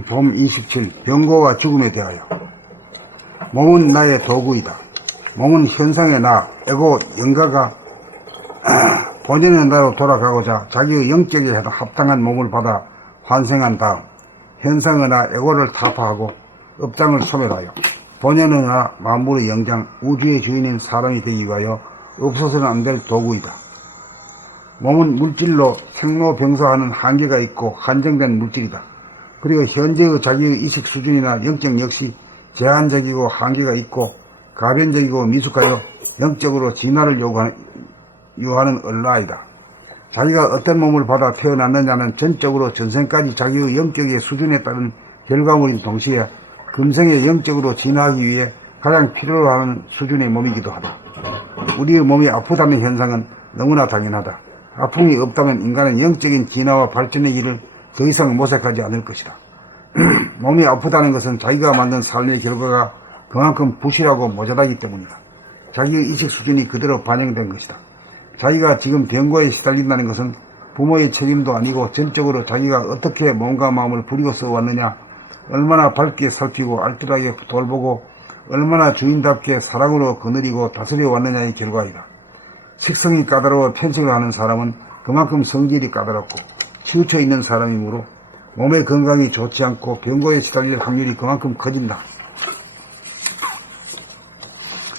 봄 27 병고와 죽음에 대하여. 몸은 나의 도구이다. 몸은 현상의 나, 에고 영가가 본연의 나로 돌아가고자 자기의 영적에 합당한 몸을 받아 환생한 다음 현상의 나, 에고를 타파하고 업장을 소멸하여 본연의 나, 만물의 영장, 우주의 주인인 사람이 되기 위하여 없어서는 안 될 도구이다. 몸은 물질로 생로병사하는 한계가 있고 한정된 물질이다. 그리고 현재의 자기의 의식 수준이나 영적 역시 제한적이고 한계가 있고 가변적이고 미숙하여 영적으로 진화를 요하는 얼라이다. 자기가 어떤 몸을 받아 태어났느냐는 전적으로 전생까지 자기의 영적의 수준에 따른 결과물인 동시에 금생에 영적으로 진화하기 위해 가장 필요로 하는 수준의 몸이기도 하다. 우리의 몸이 아프다는 현상은 너무나 당연하다. 아픔이 없다면 인간은 영적인 진화와 발전의 길을 더 이상 모색하지 않을 것이다. 몸이 아프다는 것은 자기가 만든 삶의 결과가 그만큼 부실하고 모자라기 때문이다. 자기의 의식 수준이 그대로 반영된 것이다. 자기가 지금 병고에 시달린다는 것은 부모의 책임도 아니고 전적으로 자기가 어떻게 몸과 마음을 부리고 써왔느냐, 얼마나 밝게 살피고 알뜰하게 돌보고 얼마나 주인답게 사랑으로 거느리고 다스려 왔느냐의 결과이다. 식성이 까다로워 편식을 하는 사람은 그만큼 성질이 까다롭고 치우쳐 있는 사람이므로 몸의 건강이 좋지 않고 병고에 시달릴 확률이 그만큼 커진다.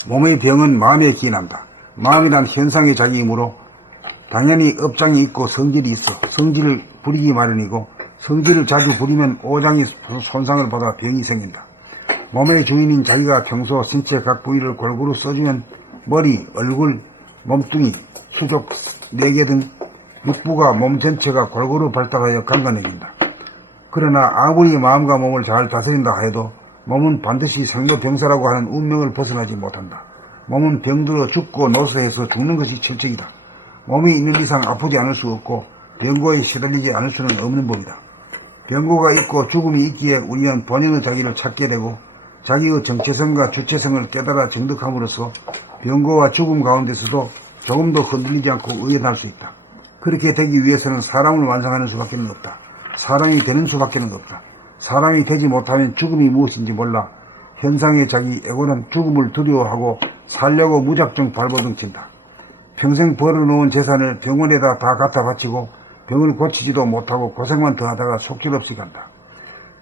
몸의 병은 마음에 기인한다. 마음이란 현상의 자기이므로 당연히 업장이 있고 성질이 있어 성질을 부리기 마련이고 성질을 자주 부리면 오장이 손상을 받아 병이 생긴다. 몸의 주인인 자기가 평소 신체 각 부위를 골고루 써주면 머리, 얼굴, 몸뚱이, 수족, 내개 등 육부가 몸 전체가 골고루 발달하여 강건해진다. 그러나 아무리 마음과 몸을 잘 다스린다 하여도 몸은 반드시 생로병사라고 하는 운명을 벗어나지 못한다. 몸은 병들어 죽고 노쇠해서 죽는 것이 철칙이다. 몸이 있는 이상 아프지 않을 수 없고 병고에 시달리지 않을 수는 없는 법이다. 병고가 있고 죽음이 있기에 우리는 본연의 자기를 찾게 되고 자기의 정체성과 주체성을 깨달아 정득함으로써 병고와 죽음 가운데서도 조금도 흔들리지 않고 의연할 수 있다. 그렇게 되기 위해서는 사람을 완성하는 수밖에 없다. 사람이 되는 수밖에 없다. 사람이 되지 못하면 죽음이 무엇인지 몰라 현상의 자기 에고는 죽음을 두려워하고 살려고 무작정 발버둥친다. 평생 벌어놓은 재산을 병원에다 다 갖다 바치고 병을 고치지도 못하고 고생만 더하다가 속절없이 간다.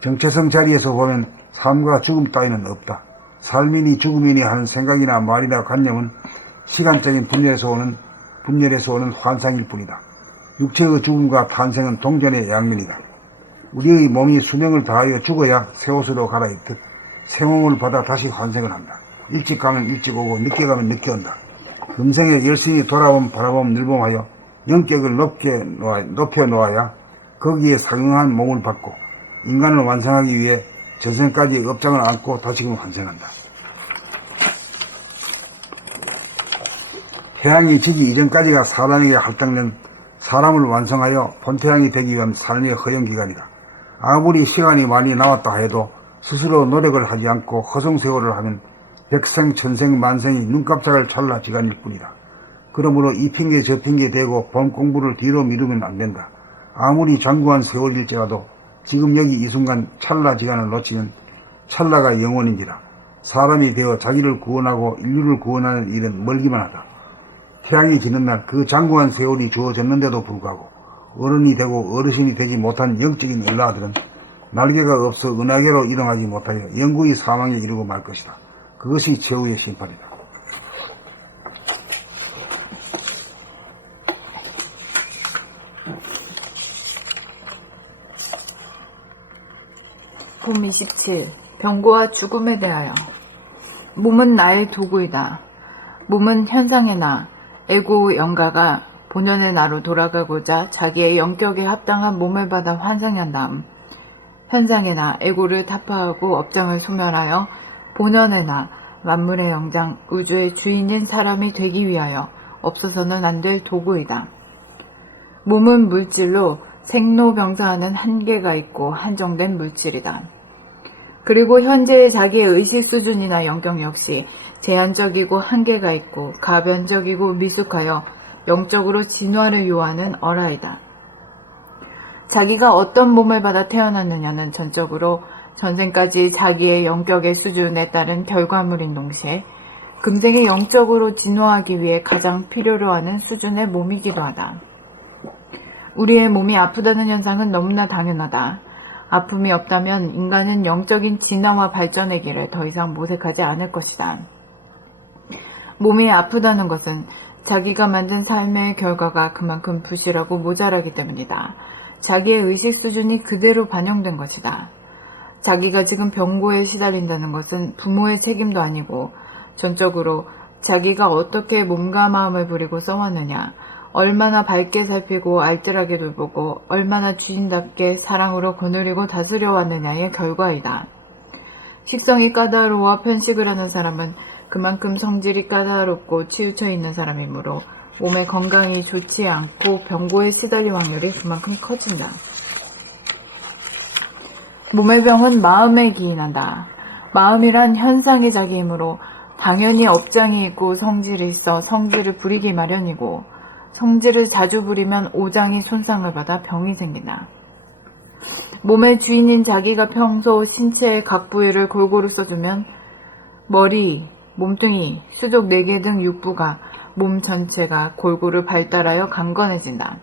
정체성 자리에서 보면 삶과 죽음 따위는 없다. 삶이니 죽음이니 하는 생각이나 말이나 관념은 시간적인 분열에서 오는 환상일 뿐이다. 육체의 죽음과 탄생은 동전의 양면이다. 우리의 몸이 수명을 다하여 죽어야 새 옷으로 갈아입듯 새 몸을 받아 다시 환생을 한다. 일찍 가면 일찍 오고 늦게 가면 늦게 온다. 금생에 열심히 돌아봄 바라봄 늘봄하여 영격을 높여 놓아야 거기에 상응한 몸을 받고 인간을 완성하기 위해 전생까지 업장을 안고 다시금 환생한다. 태양이 지기 이전까지가 사람에게 할당된 사람을 완성하여 본태양이 되기 위한 삶의 허용기간이다. 아무리 시간이 많이 남았다 해도 스스로 노력을 하지 않고 허송세월을 하면 백생 천생 만생이 눈깜짝할 찰나지간일 뿐이다. 그러므로 이 핑계 저 핑계 대고 본 공부를 뒤로 미루면 안 된다. 아무리 장구한 세월일지라도 지금 여기 이 순간 찰나지간을 놓치면 찰나가 영원입니다. 사람이 되어 자기를 구원하고 인류를 구원하는 일은 멀기만 하다. 태양이 지는 날 그 장구한 세월이 주어졌는데도 불구하고 어른이 되고 어르신이 되지 못한 영적인 엘라들은 날개가 없어 은하계로 이동하지 못하여 영구히 사망에 이르고 말 것이다. 그것이 최후의 심판이다. 봄 27 병고와 죽음에 대하여. 몸은 나의 도구이다. 몸은 현상의 나, 에고 영가가 본연의 나로 돌아가고자 자기의 영격에 합당한 몸을 받아 환생한 다음 현상의 나, 에고를 타파하고 업장을 소멸하여 본연의 나, 만물의 영장, 우주의 주인인 사람이 되기 위하여 없어서는 안 될 도구이다. 몸은 물질로 생로병사하는 한계가 있고 한정된 물질이다. 그리고 현재의 자기의 의식 수준이나 영격 역시 제한적이고 한계가 있고 가변적이고 미숙하여 영적으로 진화를 요하는 어라이다. 자기가 어떤 몸을 받아 태어났느냐는 전적으로 전생까지 자기의 영격의 수준에 따른 결과물인 동시에 금생에 영적으로 진화하기 위해 가장 필요로 하는 수준의 몸이기도 하다. 우리의 몸이 아프다는 현상은 너무나 당연하다. 아픔이 없다면 인간은 영적인 진화와 발전의 길을 더 이상 모색하지 않을 것이다. 몸이 아프다는 것은 자기가 만든 삶의 결과가 그만큼 부실하고 모자라기 때문이다. 자기의 의식 수준이 그대로 반영된 것이다. 자기가 지금 병고에 시달린다는 것은 부모의 책임도 아니고 전적으로 자기가 어떻게 몸과 마음을 부리고 써왔느냐, 얼마나 밝게 살피고 알뜰하게 돌보고 얼마나 주인답게 사랑으로 거느리고 다스려 왔느냐의 결과이다. 식성이 까다로워 편식을 하는 사람은 그만큼 성질이 까다롭고 치우쳐 있는 사람이므로 몸의 건강이 좋지 않고 병고에 시달릴 확률이 그만큼 커진다. 몸의 병은 마음에 기인한다. 마음이란 현상의 자기이므로 당연히 업장이 있고 성질이 있어 성질을 부리기 마련이고 성질을 자주 부리면 오장이 손상을 받아 병이 생긴다. 몸의 주인인 자기가 평소 신체의 각 부위를 골고루 써주면 머리, 몸뚱이, 수족 4개 등 육부가 몸 전체가 골고루 발달하여 강건해진다.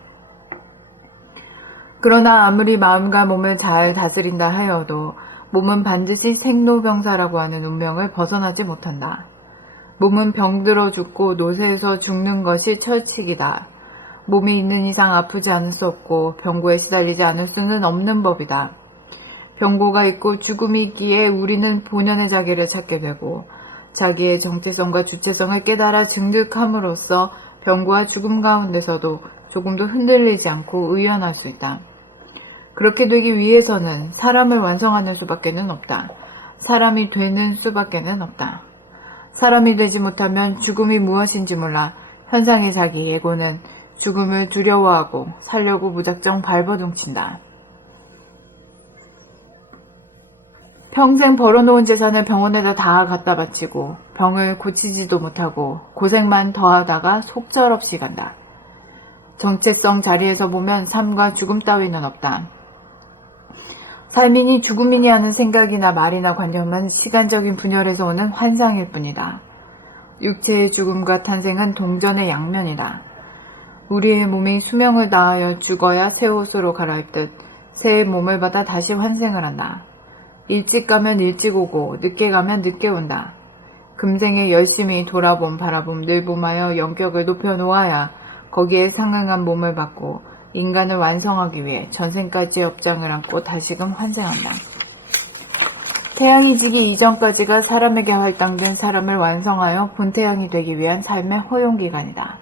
그러나 아무리 마음과 몸을 잘 다스린다 하여도 몸은 반드시 생로병사라고 하는 운명을 벗어나지 못한다. 몸은 병들어 죽고 노쇠해서 죽는 것이 철칙이다. 몸이 있는 이상 아프지 않을 수 없고 병고에 시달리지 않을 수는 없는 법이다. 병고가 있고 죽음이 있기에 우리는 본연의 자기를 찾게 되고 자기의 정체성과 주체성을 깨달아 증득함으로써 병고와 죽음 가운데서도 조금도 흔들리지 않고 의연할 수 있다. 그렇게 되기 위해서는 사람을 완성하는 수밖에는 없다. 사람이 되는 수밖에는 없다. 사람이 되지 못하면 죽음이 무엇인지 몰라 현상의 자기 에고는 죽음을 두려워하고 살려고 무작정 발버둥친다. 평생 벌어놓은 재산을 병원에다 다 갖다 바치고 병을 고치지도 못하고 고생만 더하다가 속절없이 간다. 정체성 자리에서 보면 삶과 죽음 따위는 없다. 삶이니 죽음이니 하는 생각이나 말이나 관념은 시간적인 분열에서 오는 환상일 뿐이다. 육체의 죽음과 탄생은 동전의 양면이다. 우리의 몸이 수명을 다하여 죽어야 새 옷으로 갈아입듯 새 몸을 받아 다시 환생을 한다. 일찍 가면 일찍 오고 늦게 가면 늦게 온다. 금생에 열심히 돌아봄 바라봄 늘봄하여 영격을 높여놓아야 거기에 상응한 몸을 받고 인간을 완성하기 위해 전생까지의 업장을 안고 다시금 환생한다. 태양이 지기 이전까지가 사람에게 할당된 사람을 완성하여 본태양이 되기 위한 삶의 허용기간이다.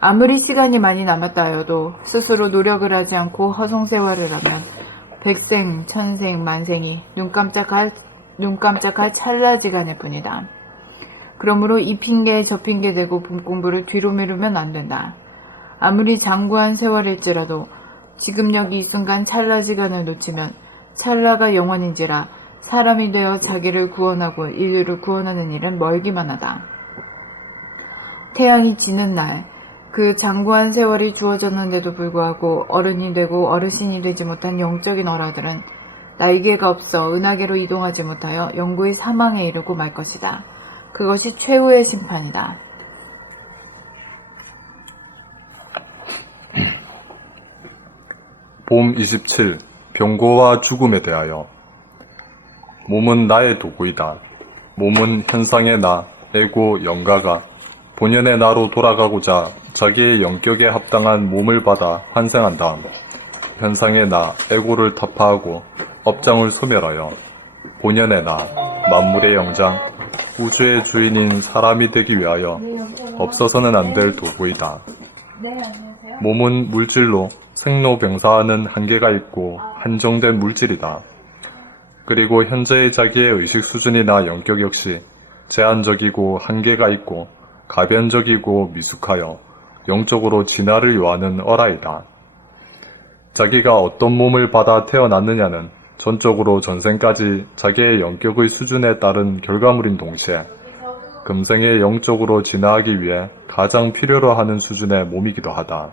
아무리 시간이 많이 남았다 하여도 스스로 노력을 하지 않고 허송세월을 하면 백생, 천생, 만생이 눈 깜짝할 찰나지간일 뿐이다. 그러므로 이 핑계 저 핑계 대고 봄 공부를 뒤로 미루면 안 된다. 아무리 장구한 세월일지라도 지금 여기 이 순간 찰나지간을 놓치면 찰나가 영원인지라 사람이 되어 자기를 구원하고 인류를 구원하는 일은 멀기만 하다. 태양이 지는 날, 그 장구한 세월이 주어졌는데도 불구하고 어른이 되고 어르신이 되지 못한 영적인 어라들은 날개가 없어 은하계로 이동하지 못하여 영구히 사망에 이르고 말 것이다. 그것이 최후의 심판이다. 봄 27. 병고와 죽음에 대하여. 몸은 나의 도구이다. 몸은 현상의 나, 에고, 영가가 본연의 나로 돌아가고자 자기의 영격에 합당한 몸을 받아 환생한 다음 현상의 나, 에고를 타파하고 업장을 소멸하여 본연의 나, 만물의 영장, 우주의 주인인 사람이 되기 위하여 없어서는 안 될 도구이다. 몸은 물질로 생로병사하는 한계가 있고 한정된 물질이다. 그리고 현재의 자기의 의식 수준이나 영격 역시 제한적이고 한계가 있고 가변적이고 미숙하여 영적으로 진화를 요하는 어라이다. 자기가 어떤 몸을 받아 태어났느냐는 전적으로 전생까지 자기의 영격의 수준에 따른 결과물인 동시에 금생에 영적으로 진화하기 위해 가장 필요로 하는 수준의 몸이기도 하다.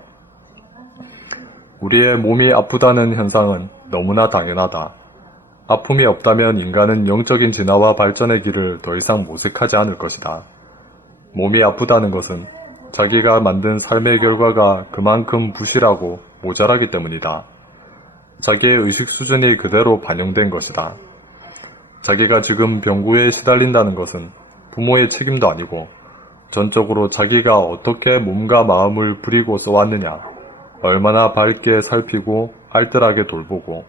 우리의 몸이 아프다는 현상은 너무나 당연하다. 아픔이 없다면 인간은 영적인 진화와 발전의 길을 더 이상 모색하지 않을 것이다. 몸이 아프다는 것은 자기가 만든 삶의 결과가 그만큼 부실하고 모자라기 때문이다. 자기의 의식 수준이 그대로 반영된 것이다. 자기가 지금 병구에 시달린다는 것은 부모의 책임도 아니고 전적으로 자기가 어떻게 몸과 마음을 부리고 써왔느냐, 얼마나 밝게 살피고 알뜰하게 돌보고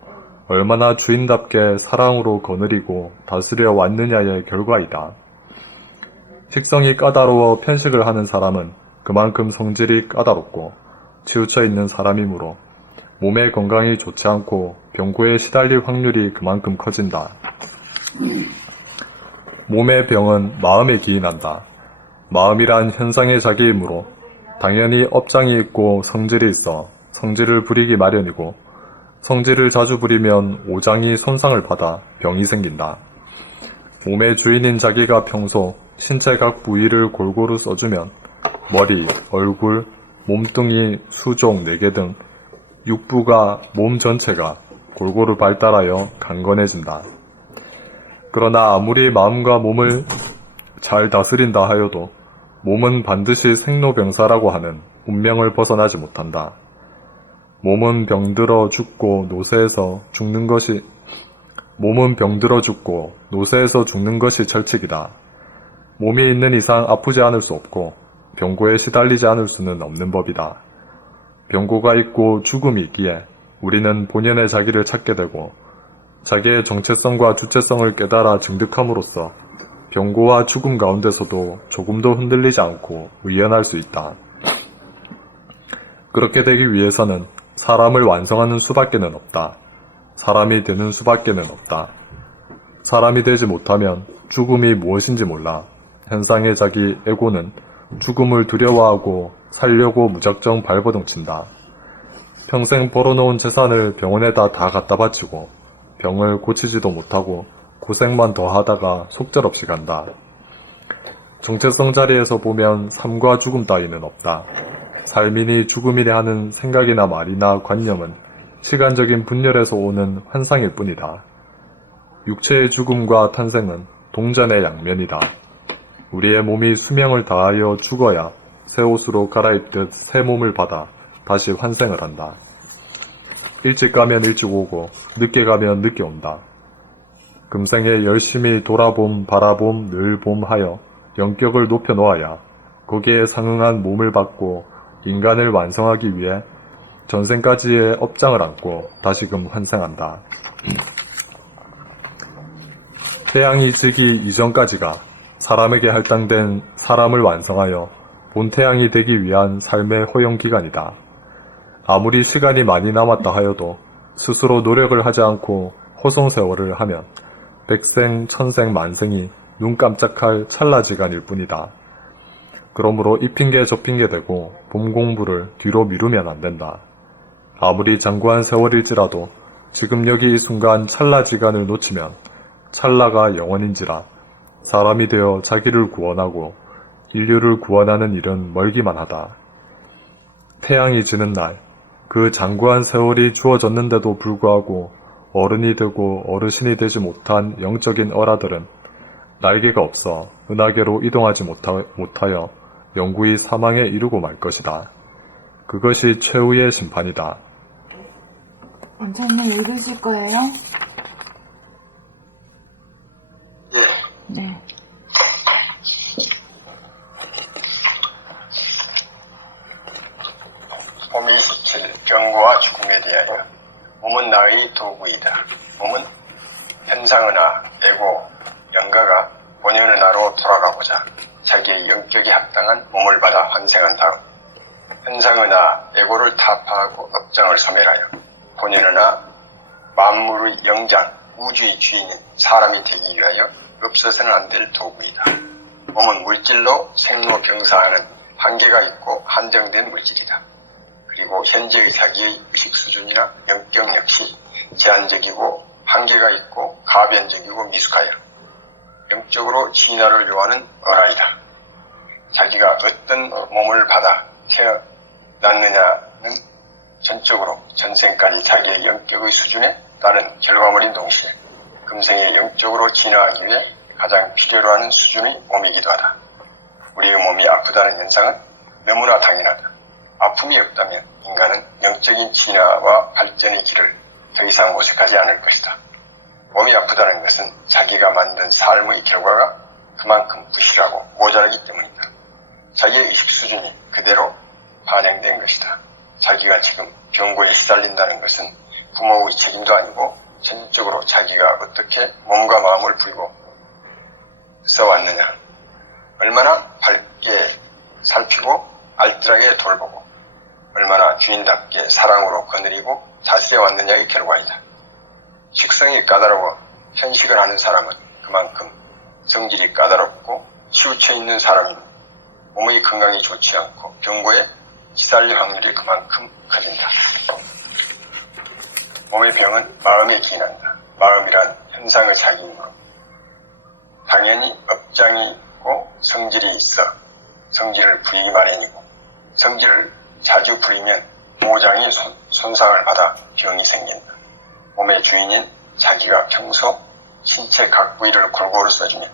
얼마나 주인답게 사랑으로 거느리고 다스려 왔느냐의 결과이다. 식성이 까다로워 편식을 하는 사람은 그만큼 성질이 까다롭고 치우쳐 있는 사람이므로 몸의 건강이 좋지 않고 병고에 시달릴 확률이 그만큼 커진다. 몸의 병은 마음에 기인한다. 마음이란 현상의 자기이므로 당연히 업장이 있고 성질이 있어 성질을 부리기 마련이고 성질을 자주 부리면 오장이 손상을 받아 병이 생긴다. 몸의 주인인 자기가 평소 신체 각 부위를 골고루 써주면 머리, 얼굴, 몸뚱이, 수종 4개 등 육부가 몸 전체가 골고루 발달하여 강건해진다. 그러나 아무리 마음과 몸을 잘 다스린다 하여도 몸은 반드시 생로병사라고 하는 운명을 벗어나지 못한다. 몸은 병들어 죽고 노쇠해서 죽는 것이 철칙이다. 몸이 있는 이상 아프지 않을 수 없고 병고에 시달리지 않을 수는 없는 법이다. 병고가 있고 죽음이 있기에 우리는 본연의 자기를 찾게 되고 자기의 정체성과 주체성을 깨달아 증득함으로써 병고와 죽음 가운데서도 조금도 흔들리지 않고 의연할 수 있다. 그렇게 되기 위해서는 사람을 완성하는 수밖에는 없다. 사람이 되는 수밖에는 없다. 사람이 되지 못하면 죽음이 무엇인지 몰라 현상의 자기 에고는 죽음을 두려워하고 살려고 무작정 발버둥친다. 평생 벌어놓은 재산을 병원에다 다 갖다 바치고 병을 고치지도 못하고 고생만 더 하다가 속절없이 간다. 정체성 자리에서 보면 삶과 죽음 따위는 없다. 삶이니 죽음이니 하는 생각이나 말이나 관념은 시간적인 분열에서 오는 환상일 뿐이다. 육체의 죽음과 탄생은 동전의 양면이다. 우리의 몸이 수명을 다하여 죽어야 새 옷으로 갈아입듯 새 몸을 받아 다시 환생을 한다. 일찍 가면 일찍 오고 늦게 가면 늦게 온다. 금생에 열심히 돌아봄, 바라봄, 늘봄 하여 영격을 높여 놓아야 거기에 상응한 몸을 받고 인간을 완성하기 위해 전생까지의 업장을 안고 다시금 환생한다. 태양이 지기 이전까지가 사람에게 할당된 사람을 완성하여 본태양이 되기 위한 삶의 허용기간이다. 아무리 시간이 많이 남았다 하여도 스스로 노력을 하지 않고 허송세월을 하면 백생, 천생, 만생이 눈 깜짝할 찰나지간일 뿐이다. 그러므로 이 핑계 저 핑계 대고 봄 공부를 뒤로 미루면 안 된다. 아무리 장구한 세월일지라도 지금 여기 이 순간 찰나지간을 놓치면 찰나가 영원인지라 사람이 되어 자기를 구원하고 인류를 구원하는 일은 멀기만 하다. 태양이 지는 날, 그 장구한 세월이 주어졌는데도 불구하고 어른이 되고 어르신이 되지 못한 영적인 어라들은 날개가 없어 은하계로 이동하지 못하여 영구히 사망에 이르고 말 것이다. 그것이 최후의 심판이다. 원장님 읽으실 거예요? 예. 네. 봄 27 병고와 죽음에 대하여 몸은 나의 도구이다. 몸은 현상은하, 에고, 영가가 본연의 나로 돌아가고자 자기의 영격에 합당한 몸을 받아 환생한 다음 현상은하, 에고를 타파하고 업장을 소멸하여 본연은하, 만물의 영장, 우주의 주인인 사람이 되기 위하여 없어서는 안 될 도구이다. 몸은 물질로 생로병사하는 한계가 있고 한정된 물질이다. 그리고 현재의 자기의 의식 수준이나 영격 역시 제한적이고 한계가 있고 가변적이고 미숙하여 영적으로 진화를 요하는 어라이다. 자기가 어떤 몸을 받아 태어났느냐는 전적으로 전생까지 자기의 영격의 수준에 따른 결과물인 동시에 금생에 영적으로 진화하기 위해 가장 필요로 하는 수준의 몸이기도 하다. 우리의 몸이 아프다는 현상은 너무나 당연하다. 아픔이 없다면 인간은 영적인 진화와 발전의 길을 더 이상 모색하지 않을 것이다. 몸이 아프다는 것은 자기가 만든 삶의 결과가 그만큼 부실하고 모자라기 때문이다. 자기의 의식 수준이 그대로 반영된 것이다. 자기가 지금 병고에 시달린다는 것은 부모의 책임도 아니고 전적으로 자기가 어떻게 몸과 마음을 부리고 써왔느냐, 얼마나 밝게 살피고 알뜰하게 돌보고 얼마나 주인답게 사랑으로 거느리고 다스려왔느냐의 결과이다. 식성이 까다로워 편식을 하는 사람은 그만큼 성질이 까다롭고 치우쳐 있는 사람이고 몸의 건강이 좋지 않고 병고에 시달릴 확률이 그만큼 커진다. 몸의 병은 마음에 기인한다. 마음이란 현상의 자기이므로 당연히 업장이 있고 성질이 있어 성질을 부리기 마련이고 성질을 자주 부리면 모장이 손상을 받아 병이 생긴다. 몸의 주인인 자기가 평소 신체 각 부위를 골고루 써주면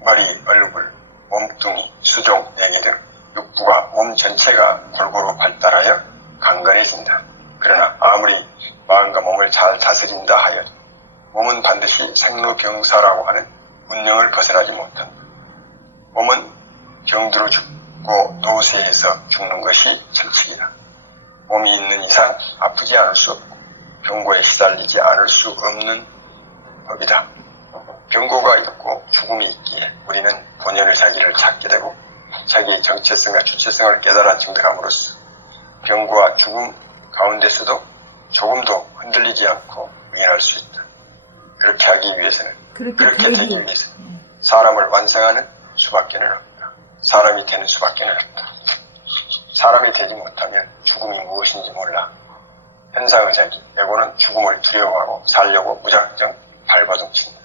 머리, 얼굴, 몸뚱이, 수종, 내계 등 육부가 몸 전체가 골고루 발달하여 강건해진다. 그러나 아무리 마음과 몸을 잘 다스린다 하여도 몸은 반드시 생로병사라고 하는 운명을 벗어나지 못한다. 몸은 병들어 죽고 노쇠해서 죽는 것이 철칙이다. 몸이 있는 이상 아프지 않을 수 없고 병고에 시달리지 않을 수 없는 법이다. 병고가 있고 죽음이 있기에 우리는 본연의 자기를 찾게 되고 자기의 정체성과 주체성을 깨달아 증득함으로써 병고와 죽음 가운데서도 조금도 흔들리지 않고 의연할 수 있다. 그렇게 하기 위해서는 그렇게 되기 위해서는 사람을 완성하는 수밖에는 없다. 사람이 되는 수밖에는 없다. 사람이 되지 못하면 죽음이 무엇인지 몰라. 현상의 자기, 에고는 죽음을 두려워하고 살려고 무작정 발버둥친다.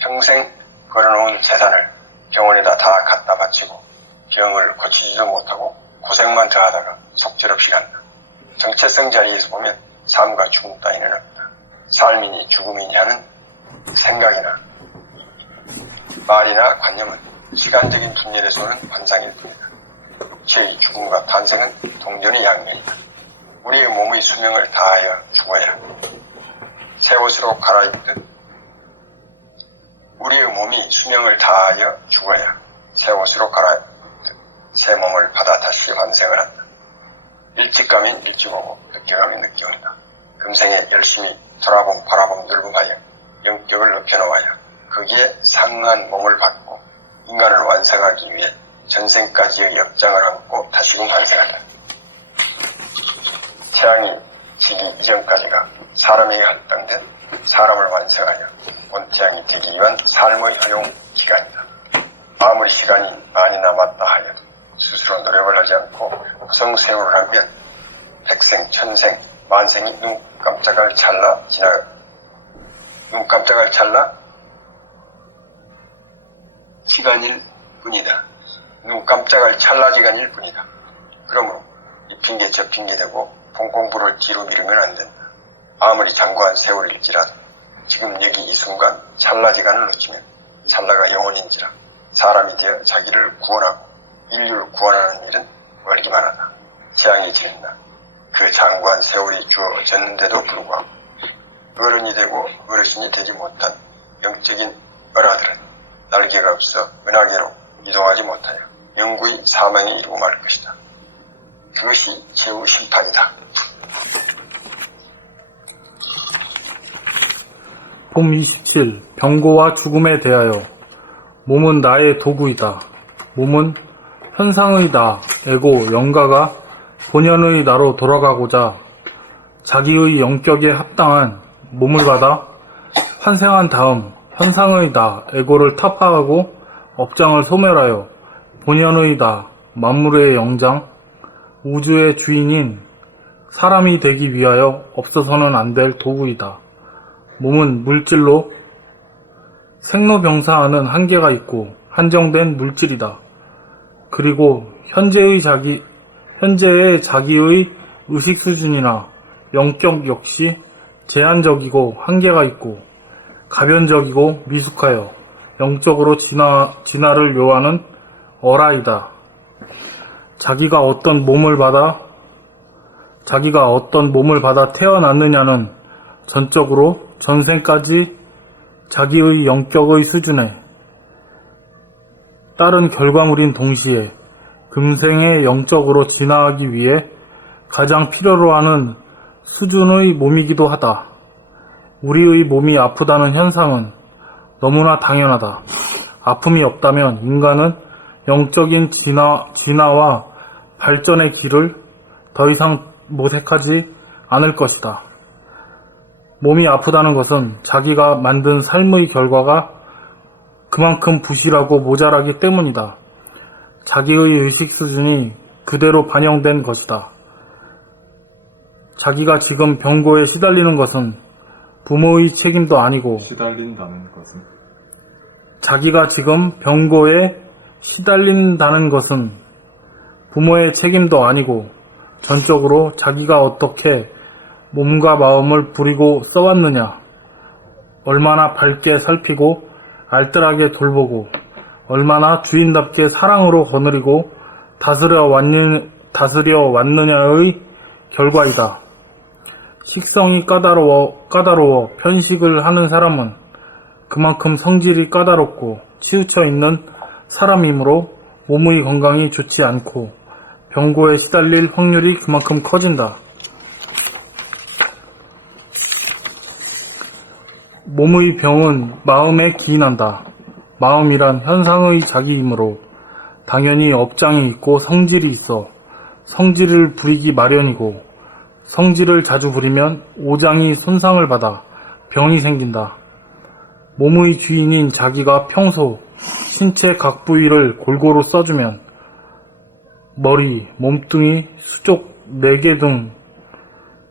평생 걸어놓은 재산을 병원에다 다 갖다 바치고 병을 고치지도 못하고 고생만 더하다가 속절없이 간다. 정체성 자리에서 보면 삶과 죽음 따위는 없다. 삶이니 죽음이니 하는 생각이나 말이나 관념은 시간적인 분열에서 오는 환상일 뿐이다. 육체의 죽음과 탄생은 동전의 양면이다. 우리의 몸의 수명을 다하여 죽어야 새 옷으로 갈아입듯 우리의 몸이 수명을 다하여 죽어야 새 옷으로 갈아입듯 새 몸을 받아 다시 환생을 한다. 일찍 가면 일찍 오고 늦게 가면 늦게 온다. 금생에 열심히 돌아봄 바라봄 늘봄하여 영격을 높여놓아야 거기에 상한 몸을 받고 인간을 완성하기 위해 전생까지의 역장을 안고 다시금 환생한다. 태양이 지기 이전까지가 사람에게 할당된 사람을 완성하여 온태양이 되기 위한 삶의 허용 기간이다. 아무리 시간이 많이 남았다 하여도 스스로 노력을 하지 않고 고성세월을 하면 백생, 천생, 만생이 눈 깜짝을 찰나 시간일 뿐이다. 눈 깜짝할 찰나지간일 뿐이다. 그러므로 이 핑계 저 핑계 대고 공공부를 뒤로 미루면 안 된다. 아무리 장구한 세월일지라도 지금 여기 이 순간 찰나지간을 놓치면 찰나가 영원인지라 사람이 되어 자기를 구원하고 인류를 구원하는 일은 멀기만 하다. 재앙이 지냈나 그 장구한 세월이 주어졌는데도 불구하고 어른이 되고 어르신이 되지 못한 영적인 어라들은 날개가 없어 은하계로 이동하지 못하여 영구히 사망에 이르고 말 것이다. 그것이 제우 심판이다. 봄 27. 병고와 죽음에 대하여. 몸은 나의 도구이다. 몸은 현상의 나, 에고, 영가가 본연의 나로 돌아가고자 자기의 영격에 합당한 몸을 받아 환생한 다음 현상의 나, 에고를 타파하고 업장을 소멸하여 본연의 나, 만물의 영장, 우주의 주인인 사람이 되기 위하여 없어서는 안 될 도구이다. 몸은 물질로 생로병사하는 한계가 있고 한정된 물질이다. 그리고 현재의 자기의 의식 수준이나 영격 역시 제한적이고 한계가 있고 가변적이고 미숙하여 영적으로 진화를 요하는 어라이다. 자기가 어떤 몸을 받아 태어났느냐는 전적으로 전생까지 자기의 영격의 수준에 따른 결과물인 동시에 금생에 영적으로 진화하기 위해 가장 필요로 하는 수준의 몸이기도 하다. 우리의 몸이 아프다는 현상은 너무나 당연하다. 아픔이 없다면 인간은 영적인 진화와 발전의 길을 더 이상 모색하지 않을 것이다. 몸이 아프다는 것은 자기가 만든 삶의 결과가 그만큼 부실하고 모자라기 때문이다. 자기의 의식 수준이 그대로 반영된 것이다. 자기가 지금 병고에 시달리는 것은 부모의 책임도 아니고 시달린다는 것은 자기가 지금 병고에 시달린다는 것은 부모의 책임도 아니고 전적으로 자기가 어떻게 몸과 마음을 부리고 써왔느냐, 얼마나 밝게 살피고 알뜰하게 돌보고 얼마나 주인답게 사랑으로 거느리고 다스려 왔느냐의 결과이다. 식성이 까다로워 편식을 하는 사람은 그만큼 성질이 까다롭고 치우쳐 있는 사람이므로 몸의 건강이 좋지 않고 병고에 시달릴 확률이 그만큼 커진다. 몸의 병은 마음에 기인한다. 마음이란 현상의 자기이므로 당연히 업장이 있고 성질이 있어 성질을 부리기 마련이고 성질을 자주 부리면 오장이 손상을 받아 병이 생긴다. 몸의 주인인 자기가 평소 신체 각 부위를 골고루 써주면 머리, 몸뚱이, 수족, 내개 등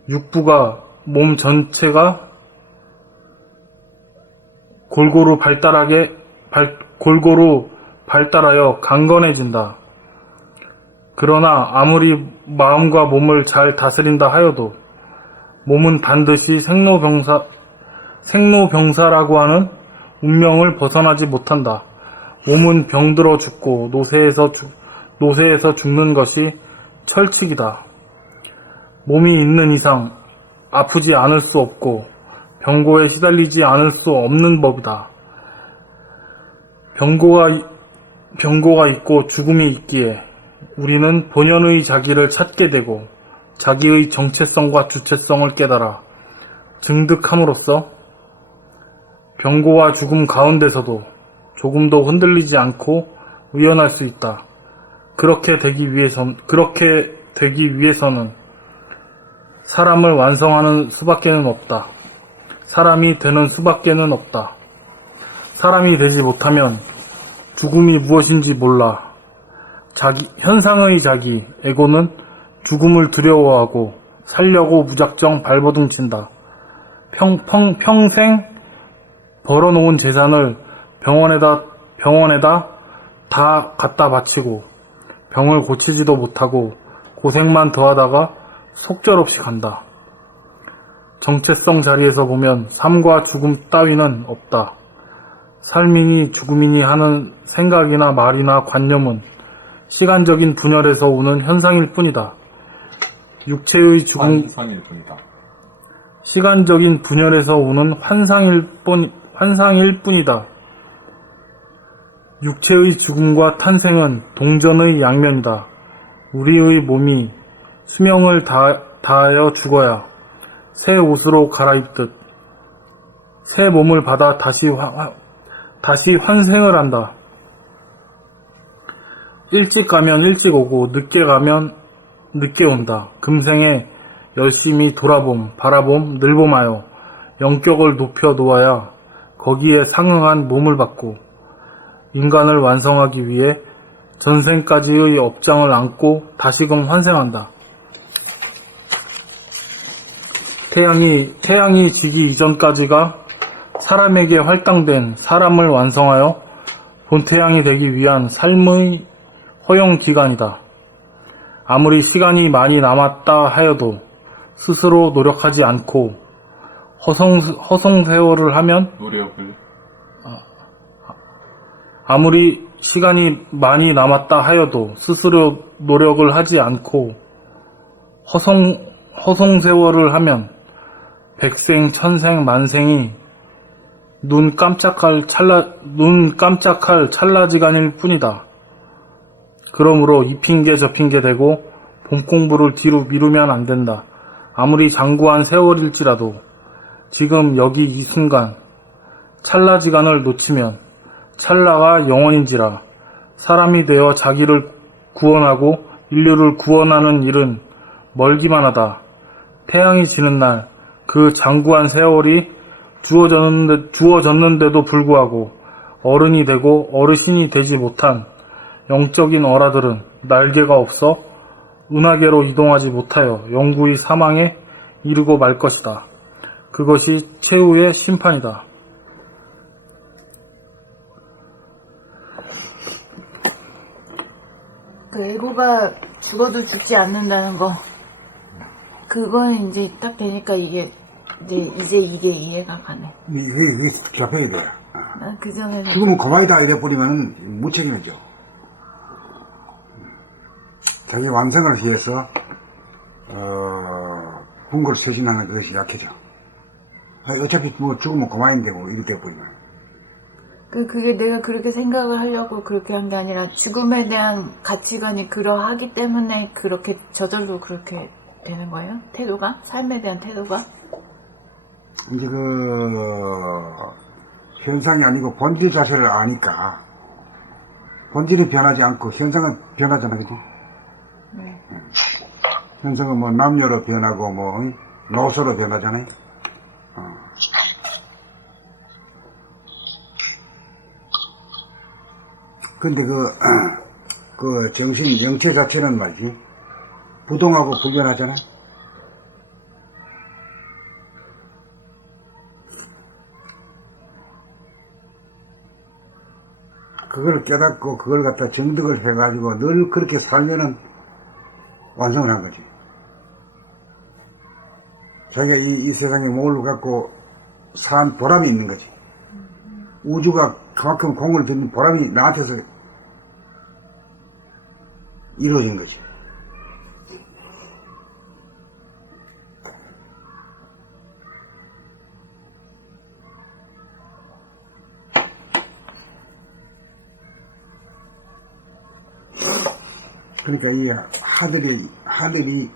육부가 몸 전체가 골고루 발달하여 강건해진다. 그러나 아무리 마음과 몸을 잘 다스린다 하여도 몸은 반드시 생로병사라고 하는 운명을 벗어나지 못한다. 몸은 병들어 죽고 노쇠에서 죽는 것이 철칙이다. 몸이 있는 이상 아프지 않을 수 없고 병고에 시달리지 않을 수 없는 법이다. 병고가 있고 죽음이 있기에 우리는 본연의 자기를 찾게 되고 자기의 정체성과 주체성을 깨달아 증득함으로써 병고와 죽음 가운데서도 조금도 흔들리지 않고 우연할 수 있다. 그렇게 되기 위해서는 사람을 완성하는 수밖에는 없다. 사람이 되는 수밖에는 없다. 사람이 되지 못하면 죽음이 무엇인지 몰라. 현상의 자기, 에고는 죽음을 두려워하고 살려고 무작정 발버둥 친다. 평생 벌어놓은 재산을 병원에다 다 갖다 바치고 병을 고치지도 못하고 고생만 더하다가 속절없이 간다. 정체성 자리에서 보면 삶과 죽음 따위는 없다. 삶이니 죽음이니 하는 생각이나 말이나 관념은 시간적인 분열에서 오는 현상일 뿐이다. 육체의 죽음, 시간적인 분열에서 오는 환상일 뿐이다. 육체의 죽음과 탄생은 동전의 양면이다. 우리의 몸이 수명을 다하여 죽어야 새 옷으로 갈아입듯 새 몸을 받아 다시 환생을 한다. 일찍 가면 일찍 오고 늦게 가면 늦게 온다. 금생에 열심히 바라봄, 늘봄하여 영격을 높여 놓아야 거기에 상응한 몸을 받고 인간을 완성하기 위해 전생까지의 업장을 안고 다시금 환생한다. 태양이 지기 이전까지가 사람에게 할당된 사람을 완성하여 본태양이 되기 위한 삶의 허용 기간이다. 아무리 시간이 많이 남았다 하여도 스스로 노력하지 않고 허송세월을 하면 노력을 아무리 시간이 많이 남았다 하여도 스스로 노력을 하지 않고 허송세월을 하면 백생, 천생, 만생이 눈 깜짝할 찰나지간일 뿐이다. 그러므로 이 핑계 저 핑계 대고 봄 공부를 뒤로 미루면 안 된다. 아무리 장구한 세월일지라도 지금 여기 이 순간 찰나지간을 놓치면 찰나가 영원인지라. 사람이 되어 자기를 구원하고 인류를 구원하는 일은 멀기만 하다. 태양이 지는 날 그 장구한 세월이 주어졌는데도 불구하고 어른이 되고 어르신이 되지 못한 영적인 어라들은 날개가 없어 은하계로 이동하지 못하여 영구히 사망에 이르고 말 것이다. 그것이 최후의 심판이다. 그 애고가 죽어도 죽지 않는다는 거, 그건 이제 딱 되니까 이제 이게 이해가 가네. 이게 잡혀야 돼. 난 그 전에는 죽으면 그만이다 이래버리면 무책임해져. 자기 완성을 위해서 궁궐 쇄신하는 그것이 약해져. 어차피 뭐 죽으면 그만인데 뭐 이렇게 돼버리면. 그게 내가 그렇게 생각을 하려고 그렇게 한 게 아니라 죽음에 대한 가치관이 그러하기 때문에 그렇게 저절로 그렇게 되는 거예요? 태도가? 삶에 대한 태도가? 이제 현상이 아니고 본질 자체를 아니까 본질은 변하지 않고 현상은 변하잖아, 그지? 네. 현상은 뭐 남녀로 변하고 뭐 노소로 변하잖아요. 근데 그 정신, 영체 자체는 말이지, 부동하고 불변하잖아요. 그걸 깨닫고 그걸 갖다 정득을 해가지고 늘 그렇게 살면은 완성을 한 거지. 자기가 이 세상에 몸을 갖고 산 보람이 있는 거지. 우주가 그만큼 공을 듣는 보람이 나한테서 이루어진 거지. 그러니까 이 하늘이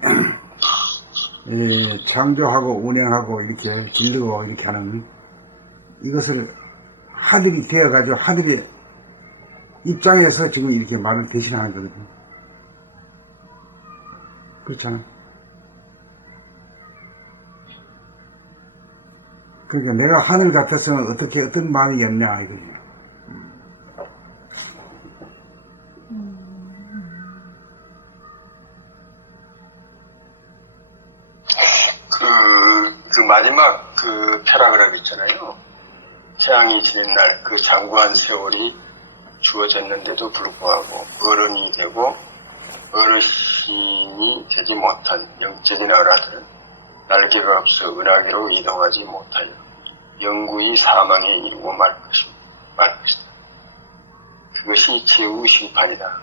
창조하고 운행하고 이렇게 길르고 이렇게 하는 이것을 하늘이 되어가지고 하늘의 입장에서 지금 이렇게 말을 대신하는 거거든. 그렇잖아. 그러니까 내가 하늘 같았으면 어떤 마음이었냐 이거지. 그 마지막 그 패러그래프 있잖아요. 태양이 지는 날 그 장구한 세월이 주어졌는데도 불구하고 어른이 되고 어르신이 되지 못한 영적인 어라들은 날개가 없어 은하계로 이동하지 못하여 영구히 사망에 이르고 말 것이다. 그것이 최후 심판이다.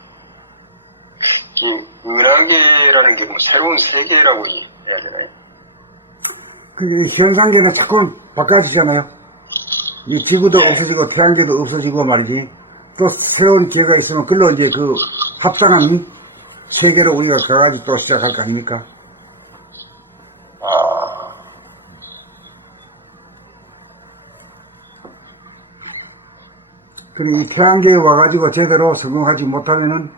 이 은하계라는 게 뭐 새로운 세계라고 해야 되나요? 그 현상계는 자꾸 바꿔지잖아요. 이 지구도 없어지고 태양계도 없어지고 말이지. 또 새로운 기회가 있으면 그걸로 이제 그 합당한 세계로 우리가 가가지고 또 시작할 거 아닙니까? 그리고 이 태양계에 와가지고 제대로 성공하지 못하면은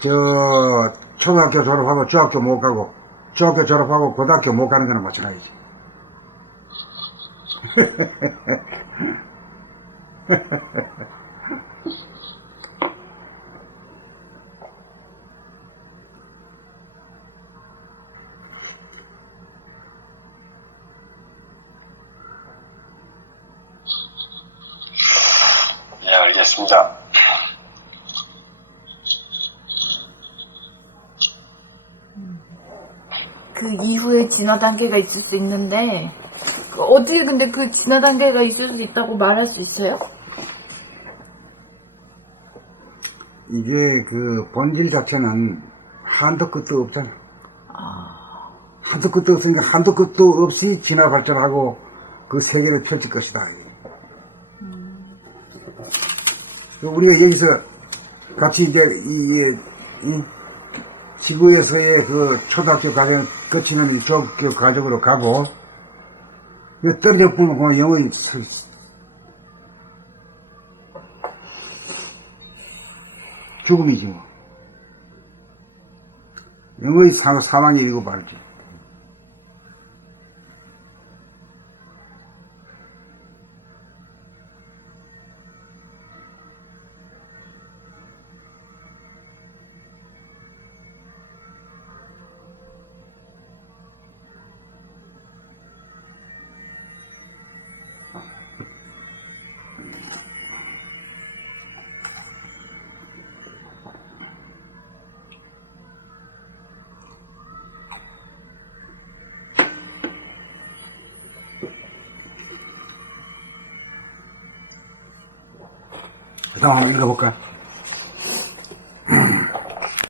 초등학교 졸업하고 중학교 못 가고 중학교 졸업하고 고등학교 못 가는 거나 마찬가지지. 네, 알겠습니다. 그 이후에 진화 단계가 있을 수 있는데 어떻게 근데 그 진화 단계가 있을 수 있다고 말할 수 있어요? 이게 그 본질 자체는 한도 끝도 없잖아. 한도 끝도 없으니까 한도 끝도 없이 진화 발전하고 그 세계를 펼칠 것이다. 우리가 여기서 같이 이제 이 지구에서의 그 초등학교 과정 거치는 이 중학교 과정으로 가고 떨어져 보면 영원히 서 있어. 죽음이지 뭐. 영원히 사망이 이고 말지. 그 다음 한번 읽어볼까?